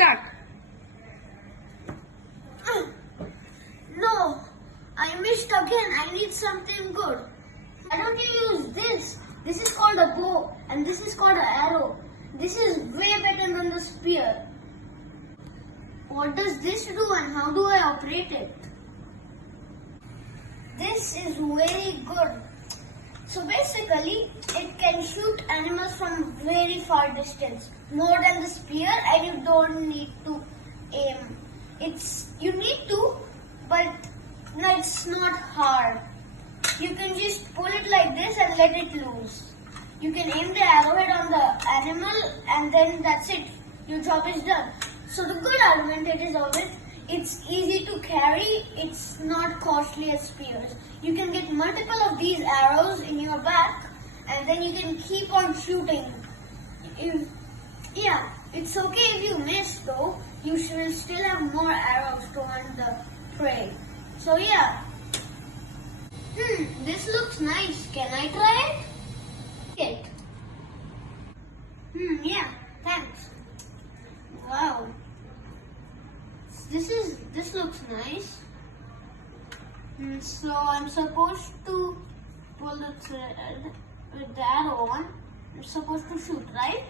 stuck. No, I missed again. I need something good. Why don't you use this? This is called a bow and this is called an arrow. This is way better than the spear. What does this do and how do I operate it? This is very good. So basically, it can shoot animals from very far distance, more than the spear, and you don't need to aim. You need to, but no, it's not hard. You can just pull it like this and let it loose. You can aim the arrowhead on the animal and then that's it. Your job is done. So the good advantages of it, it's easy to carry, it's not costly as spears. You can get multiple of these arrows in your back and then you can keep on shooting. Yeah, it's okay if you miss though. You should still have more arrows to hunt the prey. So yeah. This looks nice. Can I try it? Yeah, thanks. Wow. This looks nice. So I'm supposed to pull the thread with the arrow on. I'm supposed to shoot, right?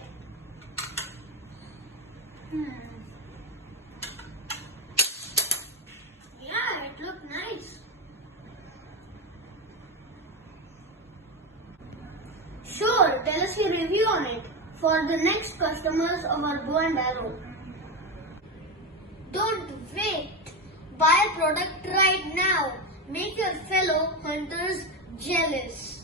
Yeah, it looked nice. Sure, tell us your review on it for the next customers of our bow and arrow. Don't wait. Buy a product right now. Make your fellow hunters jealous.